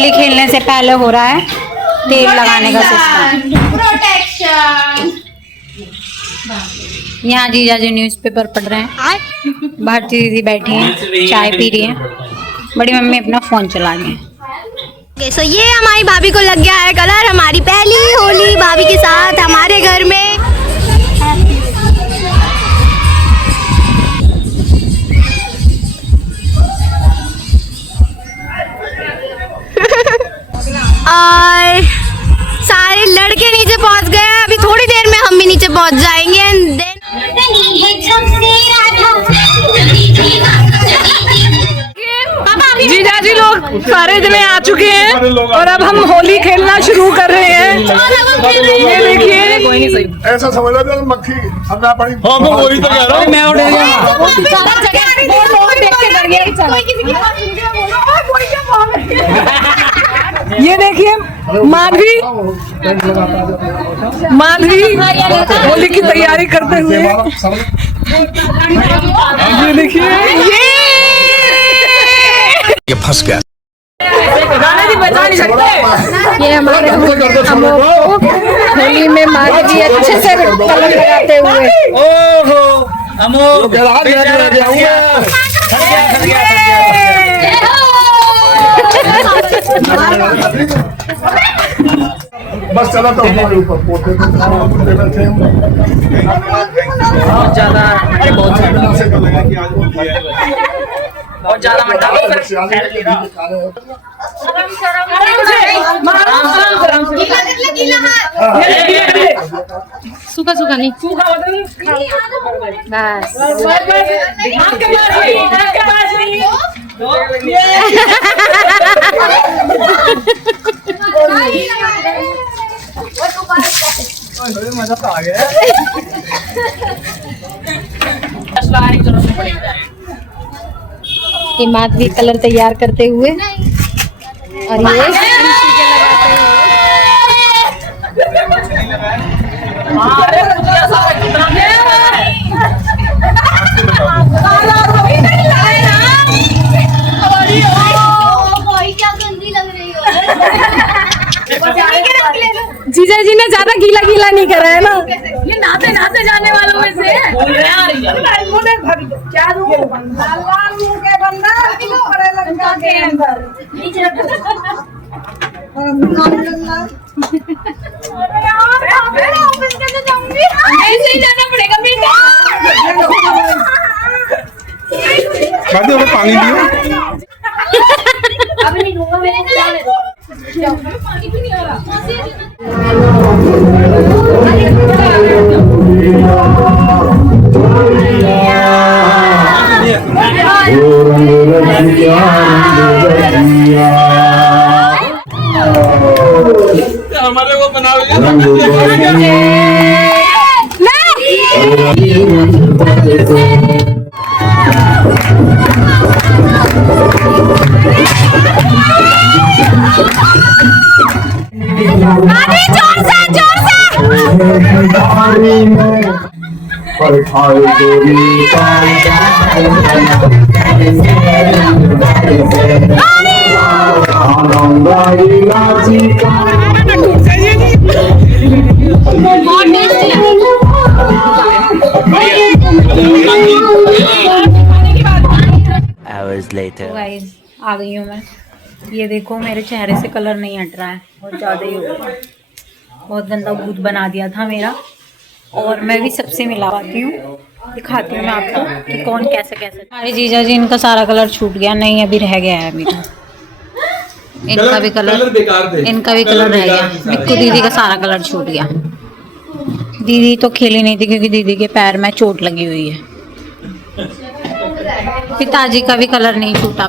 होली खेलने से पहले हो रहा है तेल लगाने का सिस्टम। प्रोटेक्शन। यहाँ जीजा जी न्यूज़पेपर पढ़ रहे हैं, भारती दीदी बैठी हैं चाय पी रही है, बड़ी मम्मी अपना फोन चला रही है। सो ये हमारी भाभी को लग गया है कलर, हमारी पहली होली भाभी के साथ हमारे घर में। और सारे लड़के नीचे पहुंच गए हैं, अभी थोड़ी देर में हम भी नीचे पहुंच जाएंगे। एंड देन जीजा जी लोग सारे जने आ चुके हैं और अब हम होली खेलना शुरू कर रहे हैं। ये देखिए, कोई नहीं सही ऐसा समझ लो मक्खी ठंडा पानी। हाँ मैं वही तो कह रहा हूँ। मैं उठ ये देखिए माधवी होली की तैयारी करते हुए, ये देखिए ये फंस गया। बचा नहीं सकते। ये हमारे होली में माधवी अच्छे से कलर लगाते हुए। ओहो अमोक बस चला तो हमारे ऊपर पोते बैठे हम बहुत ज्यादा, अरे बहुत ज्यादा सूखा सूखा नहीं, मजा तो आ गया। ये माधवी कलर तैयार करते हुए और ये जीजा जी ने ज्यादा गीला गीला नहीं करा है ना, ये नाते नाते जाने वालों में से ऐसे ही जाना पड़ेगा बेटा। पानी दियो। अभी नहीं दूंगा मैंने, पानी भी नहीं आ रहा। हमारे वो बना गाइस आ गई हूँ मैं। ये देखो मेरे चेहरे से कलर नहीं हट रहा है, बहुत ज़्यादा ही हो गया, बहुत गंदा भूत बना दिया था मेरा। और मैं भी सबसे मिलाती हूँ, दिखाती हूँ मैं आपको कि कौन कैसे कैसे। हमारे जीजा जी इनका सारा कलर छूट गया, नहीं अभी रह गया है, अभी तो इनका भी कलर रह गया। मिक्कू दीदी का सारा कलर छूट गया। दीदी तो खेली नहीं थी क्योंकि दीदी के पैर में चोट लगी हुई है। पिताजी का भी कलर नहीं छूटा,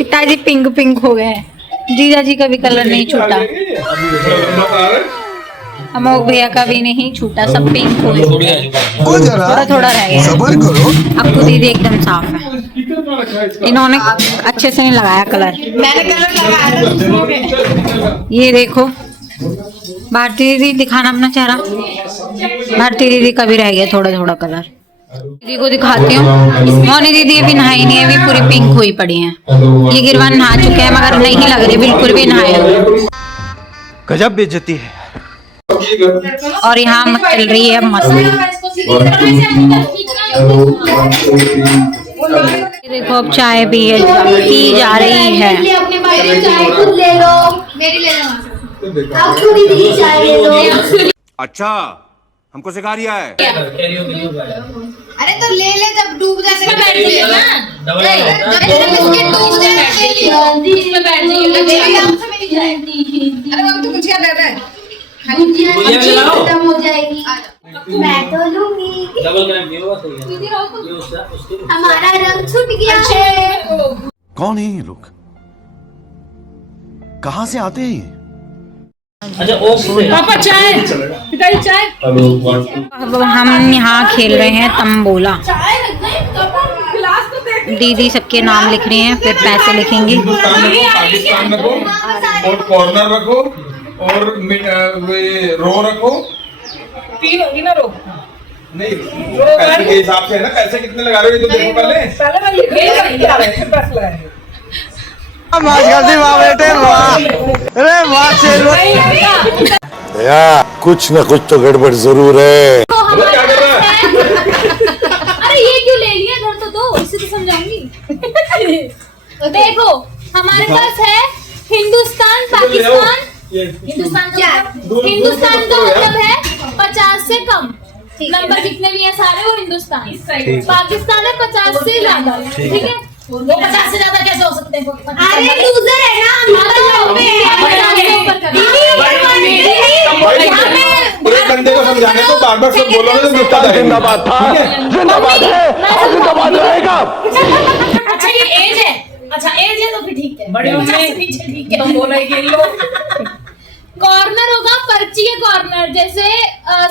पिताजी पिंक पिंक हो गए। जीजा जी का भी कलर नहीं छूटा, अमोक भैया का भी नहीं छूटा, सब पिंक हो गए, थोड़ा थोड़ा रह गया। अक्कू दीदी एकदम साफ है, इन्होंने अच्छे से नहीं लगाया कलर। मैंने कलर लगाया। ये देखो भारती दीदी, दिखाना अपना चेहरा। भारती दीदी का भी रह गया थोड़ा थोड़ा कलर। दीदी को दिखाती हूँ। मोनी दीदी अभी नहाई नहीं है, अभी पूरी पिंक हुई पड़ी हैं। ये गिरवान नहा चुके हैं मगर नहीं लग रही बिल्कुल भी नहाए हुए। गजब बेइज्जती है। और यहाँ चल रही है मस्ती। देखो अब चाय पी जा रही है। अपने भाई चाय खुद ले लो, मेरी ले लो, आप खुद ही चाय ले लो। अच्छा हमको सिखा रिया है। अरे तो ले ले, जब डूब जाए तो बैठ जाइए ना, जब बिस्किट डूब जाए इसमें बैठ जाइए। अरे बाबू तू कुछ क्या कर रहा है? खत्म हो जाएगी। मैं तो लूंगी। हमारा रंग छूट गया है। कौन है ये लोग, कहाँ से आते हैं? पापा चाय, पिताजी चाय। अब हम यहाँ खेल रहे हैं तंबोला। दीदी सबके नाम लिख रही हैं, फिर पैसे लिखेंगी। पाकिस्तान रखो और कॉर्नर रखो और रो रखो। 3 होगी ना रो। नहीं पैसे के हिसाब से है ना, पैसे कितने लगा रहे हो ये तो देखो पहले। पहले मैं ये लगा रहे हैं, पैसे लगाएंगे। कुछ न कुछ तो गड़बड़ जरूर है। क्या कर रहा है? अरे ये क्यों ले लिया? घर तो दो, इससे तो समझाऊंगी। तो देखो हमारे पास है हिंदुस्तान, पाकिस्तान। हिंदुस्तान का मतलब है 50 से कम नंबर जितने भी हैं सारे वो हिंदुस्तान। पाकिस्तान है 50 से ज्यादा, ठीक है? वो 50 से ज्यादा कैसे हो सकते हैं? अरे लूजर है ना। पूरे बंदे को समझाने को बार बार सब बोलो ना, तो जिंदाबाद था, जिंदाबाद है और जिंदाबाद रहेगा। अच्छा ये एज है, अच्छा एज है तो फिर ठीक है, बड़े होने से पीछे ठीक है। तो बोला ही खेल लो। कॉर्नर होगा, पर्ची है कॉर्नर। जैसे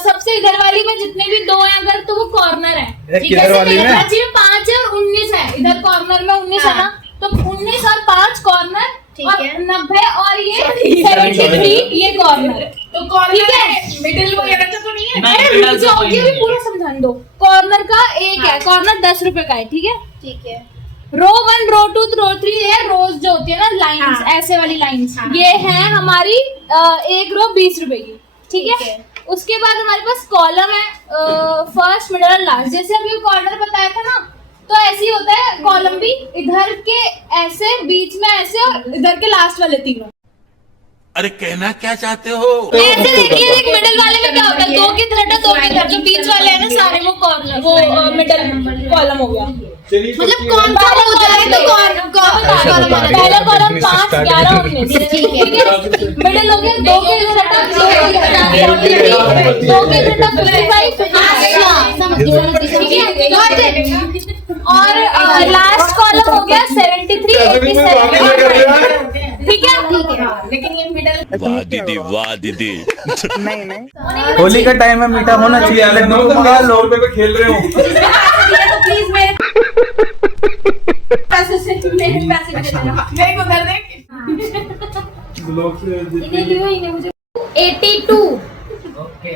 सबसे इधर वाली में जितने भी 2 हैं अगर तो वो कॉर्नर है, ठीक है? पर्ची में 5 है और 19 है। इधर कॉर्नर में 19 है ना, तो 19 और 5 कॉर्नर और 90 और ये 73 ये कॉर्नर। तो कॉर्नर मिडिल वगैरह तो नहीं है? अरे मुझे और ये भी पूरा समझाने दो। कॉर्नर का एक है, कॉर्नर 10 रुपए का है, ठीक है? ठीक है। रो 1, रो 2, रो 3 है रोज जो होती है ना, लाइंस, ऐसे वाली लाइंस, ये है हमारी एक रो 20 रुपए की, ठीक है? उसके बाद हमारे पास कॉलम है, फर्स्ट, मिडिल और लास्ट। जैसे अभी कॉर्नर बताया था ना, तो ऐसे ही होता है कॉलम भी। इधर के ऐसे, बीच में ऐसे और इधर के लास्ट वाले तीनों। अरे कहना क्या चाहते हो? ऐसे देखिए, एक मिडिल वाले में क्या होता है, 2 की तरह 2 की तरह, जो बीच वाले हैं ना सारे वो कॉर्नर, वो मिडिल कॉलम हो गया। मतलब कौन सा हो जाए तो पहला कॉलम 5, 11, 19, ठीक है? मिडिल हो गया 2 के तरह 2 के तरह 55, और लास्ट कॉलम हो गया 73, 87, ठीक है? लेकिन ये मिडिल। वाह दीदी, वाह दीदी। होली का टाइम है, मीठा होना चाहिए। ₹100 पे खेल रहे हो। प्लीज मेरे पैसे से मेरे पैसे दे देना, मेरे को कर दे। ब्लॉक से इन्हें लियो, इन्हें मुझे 82। ओके।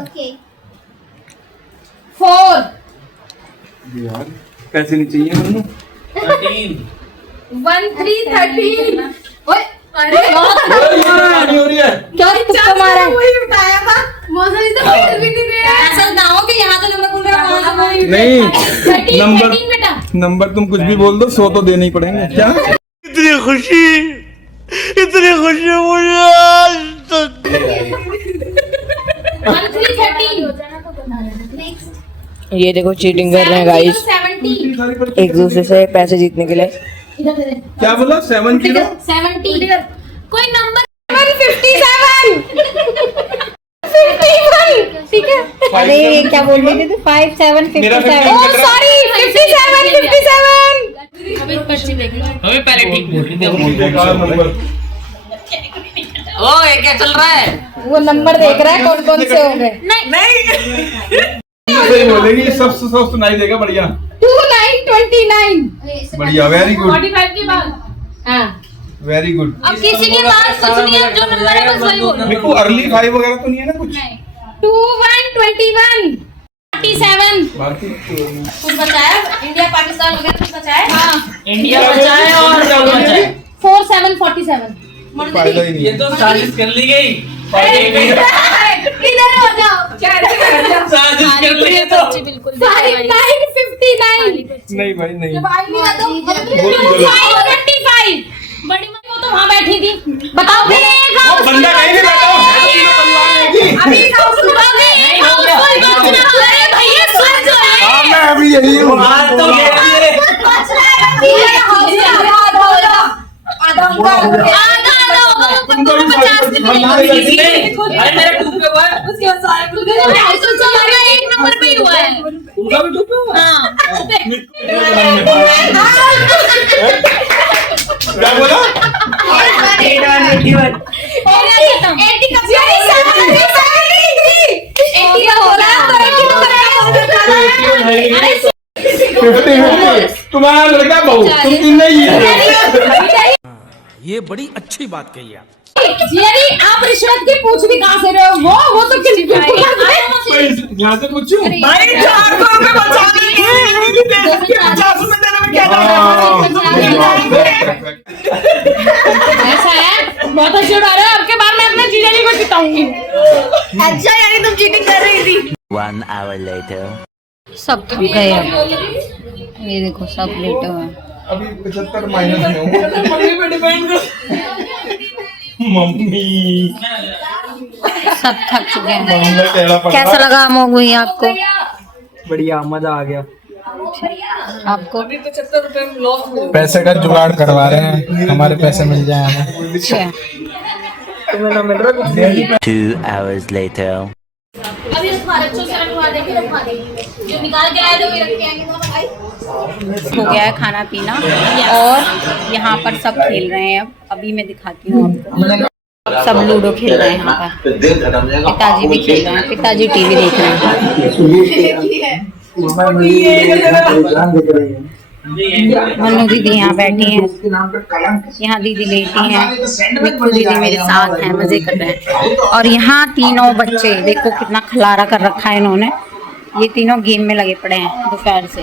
ओके 4 यार पैसे नहीं चाहिए मन्नू। 13 ओए अरे पानी हो रही है। क्या तुक्का मारा है? वही बताया था मौसम तो फिर भी नहीं गया। ऐसा ना हो कि यहाँ तो नंबर बोल रहा है, वहाँ तो नहीं, नंबर बेटा, नंबर तुम कुछ भी बोल दो, 100 तो देने ही पड़ेंगे। क्या इतनी खुशी मुझे आज तक। 13 नेक्स्ट। ये देखो चीटिंग कर रहे हैं गाइस 70 एक दूसरे से पैसे जीतने के लिए। इधर दे दे। क्या बोला? 70 70 कोई नंबर 57 51, ठीक है? अरे क्या बोल रही थी? 5, 7, 57। ओह सॉरी 57 अभी पर्ची देख लो। हमें पहले ठीक बोल रही थी। बेकार नंबर। ओ ये क्या चल रहा है? वो नंबर देख रहा है कौन कौन से हो गए। सही बोलेगी, सब सुनाई देगा। बढ़िया 2929 बढ़िया, वेरी गुड 45 के बाद। हाँ वेरी गुड। अब किसी के पास कुछ नहीं है, जो नंबर है बस वही बोलो। मेरे को अर्ली 5 वगैरह तो नहीं है ना कुछ? नहीं 2121 47। कुछ बचाया इंडिया पाकिस्तान वगैरह कुछ बचाया? हाँ, इंडिया बचाए और सब बचाए। 4747। फायदा ही नहीं ये तो साजिश कर ली गई। इधर हो जाओ। साजिश कर ली है तो। बिल्कुल 5959। नहीं भाई नहीं 525। बड़ी मम्मी वो तो वहाँ बैठी थी। बताओ वो बंदा कहीं नहीं बैठा वो अभी हाउसफुल अरे भैया सुन जो है। मैं अभी यही हूँ आज तो ये आधा होगा तुमको 50 अरे मेरा टूप पे हुआ है। उसके बाद सारे एक नंबर पे ही हुआ है। उनका भी टूप पे हुआ है। हाँ क्या बोला 81 तुम्हारा लड़का बहू तुम तीन नहीं है ये बड़ी अच्छी बात कही आप। यानी आप रिश्वत की पूछ भी कहाँ से रहे हो? वो तो यहाँ से पूछूं भाई 400 रुपए बचा दिए। 50 रुपए देने में क्या ऐसा है, बहुत अच्छे उड़ा रहे हो। अब के बाद मैं अपने जीजा जी को जिताऊंगी। अच्छा यानी तुम चीटिंग कर रही थी। 1 hour later. सब थक गए अब। ये देखो सब लेटे हुए हैं। अभी 75 माइनस में हूँ मम्मी पे डिपेंड कर। मम्मी सब थक चुके हैं। मम्मी टेढ़ा पड़ कैसा रहा। लगा मोगुई आपको? बढ़िया मजा आ गया। आपको 75 रुपए में लॉस हो गया। पैसे का जुगाड़ करवा रहे हैं हमारे पैसे मिल जाए हमें अच्छा। तुम्हें ना मिल रहा कुछ? 2 hours later. अभी रखवा रखो से रखवा देंगे जो निकाल के आए थे वही रख के आएंगे तो भाई। हो गया है खाना पीना और यहाँ पर सब खेल रहे हैं। अब अभी मैं दिखाती हूँ आपको। सब लूडो खेल रहे हैं यहाँ पर। पिताजी भी खेल रहे हैं। पिताजी टीवी देख रहे हैं। मन्नू दीदी यहाँ बैठी हैं। यहाँ दीदी लेटी हैं। मिट्टू दीदी मेरे साथ हैं, मजे कर रहे हैं। और यहाँ तीनों बच्चे देखो कितना खलारा कर रखा है इन्होंने। ये तीनों गेम में लगे पड़े हैं दोपहर से।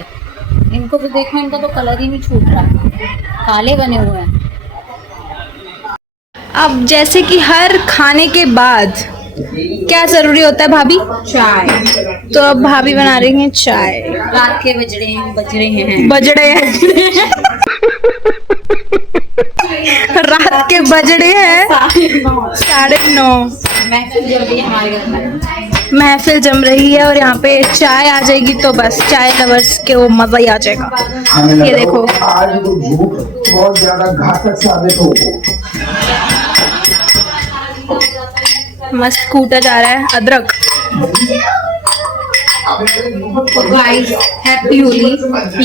इनको तो देखो, इनका तो कलर ही नहीं छूट रहा है, काले बने हुए हैं। अब जैसे कि हर खाने के बाद क्या जरूरी होता है भाभी? चाय। तो अब भाभी बना रही हैं चाय। रात के बज रहे हैं रात के बजड़े हैं 9:30। महफिल जब भी हमारे घर में महफिल जम रही है और यहाँ पे चाय आ जाएगी तो बस चाय लवर्स के वो मजा ही आ जाएगा। ये देखो आज वो झूठ बहुत ज्यादा घातक साबित हो। मस्त कूटा जा रहा है अदरक। Guys happy Holi.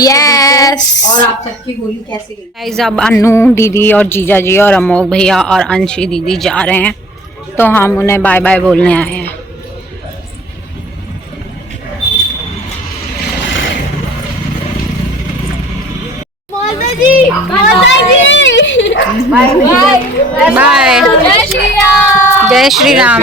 यस। और आप सबकी होली कैसी गई? गाइस अब अन्नू दीदी और जीजा जी और अमोक भैया और अंशी दीदी जा रहे हैं तो हम उन्हें बाय बाय बोलने आए हैं। बाय। जय श्री राम। जय श्री राम।